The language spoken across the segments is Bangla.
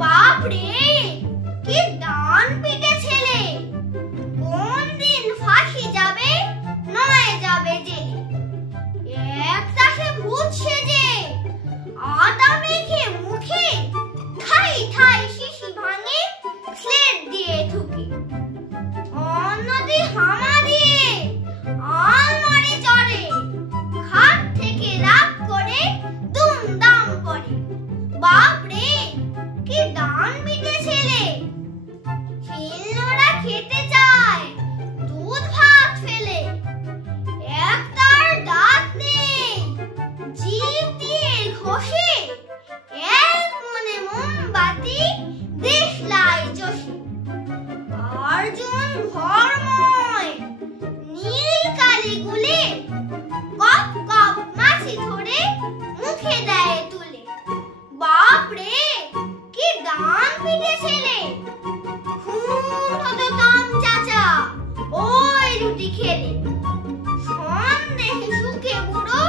বাপরে, কি ডান পিটে ছেলে! কোন দিন ফাঁসি যাবে, নয় যাবে জেলে। এক তাসে ভূত সেজে আটা মেখে মুখে ঠাই ঠাই শিশি ভাঙে স্লেট দিয়ে ঠুকে। অন্যদি হামা দিয়ে আলমারি চড়ে, খাট থেকে রাগ করে দুমদাম করে। বাপরে, কি ডান পিটে ছেলে! শিলনোড়া খেতে চায় দুধ ভাত ফেলে। একটার দাঁত নেই, জিভ দিয়ে ঘষে এক মনে মোমবাতি দেশলাই চষে। অর্জুন ঘরময় নীল কালি গুলে কপ কপ মাছি ধরে মুখে দেয় তুলে। বাপরে, কি ডান পিটে ছেলে! খুন হতো টম চাচা ওই রুটি খেলে। সন্দেহে সুখে বুড়ো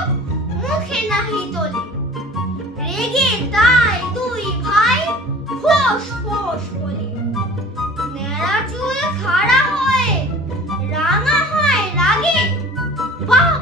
মুখে নাহি তোলে। রেগে তাই দুই ভাই ফোস ফোস বলে। নেড়া চুল খাড়া হয়ে রাঙা হয় রাগে। বাপ